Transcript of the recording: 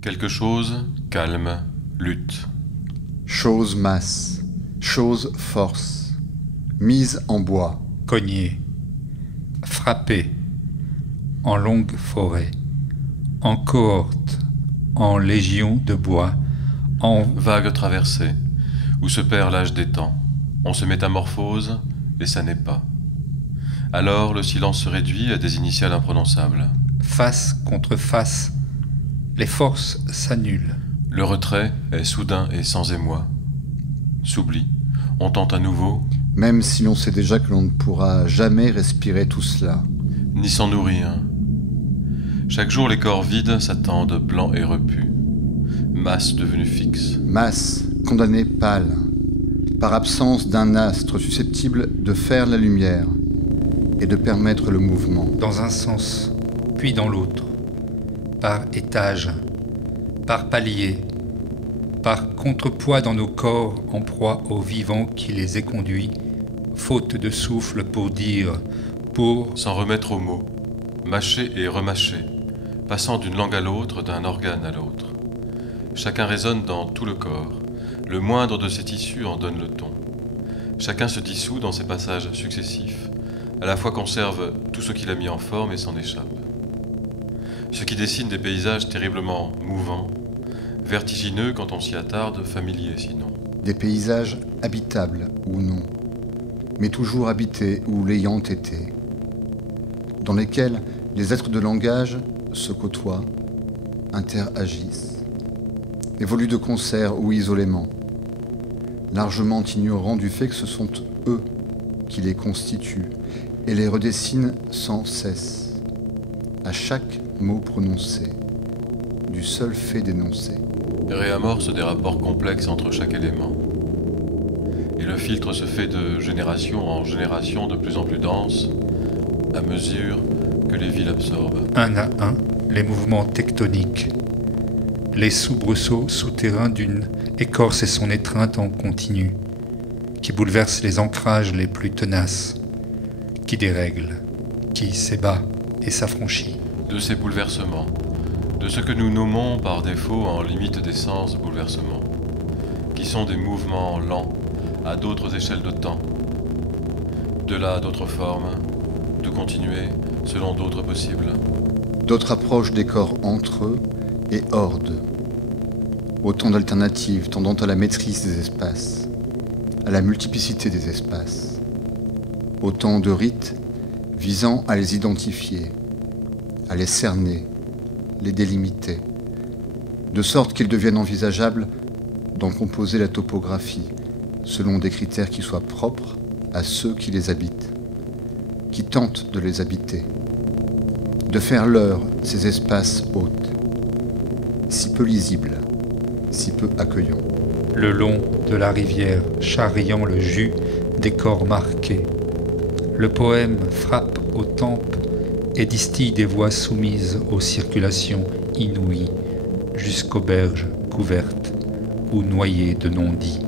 Quelque chose, calme, lutte. Chose masse, chose force, mise en bois. Cogner, frapper, en longue forêt, en cohorte, en légion de bois, en Vague traversée, où se perd l'âge des temps. On se métamorphose, et ça n'est pas. Alors le silence se réduit à des initiales imprononçables. face contre face, les forces s'annulent. Le retrait est soudain et sans émoi. S'oublie. On tente à nouveau, Même si l'on sait déjà que l'on ne pourra jamais respirer tout cela. ni s'en nourrir. Chaque jour, les corps vides s'attendent, blancs et repus. Masse devenue fixe. Masse, condamnée pâle, par absence d'un astre susceptible de faire la lumière et de permettre le mouvement. Dans un sens, puis dans l'autre, par étage, par palier, par contrepoids dans nos corps en proie au vivant qui les éconduit, faute de souffle pour dire, pour S'en remettre aux mots, mâcher et remâcher, passant d'une langue à l'autre, d'un organe à l'autre. Chacun résonne dans tout le corps, le moindre de ses tissus en donne le ton. Chacun se dissout dans ses passages successifs, à la fois conserve tout ce qu'il a mis en forme et s'en échappe. Ce qui dessine des paysages terriblement mouvants, vertigineux quand on s'y attarde, familiers sinon. Des paysages habitables ou non, mais toujours habités ou l'ayant été, dans lesquels les êtres de langage se côtoient, interagissent, évoluent de concert ou isolément, largement ignorants du fait que ce sont eux qui les constituent et les redessinent sans cesse, à chaque mot prononcé, du seul fait d'énoncer. Réamorce des rapports complexes entre chaque élément. Et le filtre se fait de génération en génération de plus en plus dense, à mesure que les villes absorbent. un à un les mouvements tectoniques, les soubresauts souterrains d'une écorce et son étreinte en continu, qui bouleversent les ancrages les plus tenaces, qui dérèglent, qui s'ébat et s'affranchit. De ces bouleversements, de ce que nous nommons par défaut en limite des sens bouleversements, qui sont des mouvements lents à d'autres échelles de temps, de là à d'autres formes, de continuer selon d'autres possibles. D'autres approches des corps entre eux et hors d'eux. Autant d'alternatives tendant à la maîtrise des espaces, à la multiplicité des espaces. Autant de rites visant à les identifier, à les cerner, les délimiter, de sorte qu'ils deviennent envisageables d'en composer la topographie, selon des critères qui soient propres à ceux qui les habitent, qui tentent de les habiter, de faire leur ces espaces hautes, si peu lisibles, si peu accueillants. Le long de la rivière charriant le jus des corps marqués, le poème frappe aux tempes et distille des voix soumises aux circulations inouïes jusqu'aux berges couvertes ou noyées de non-dits.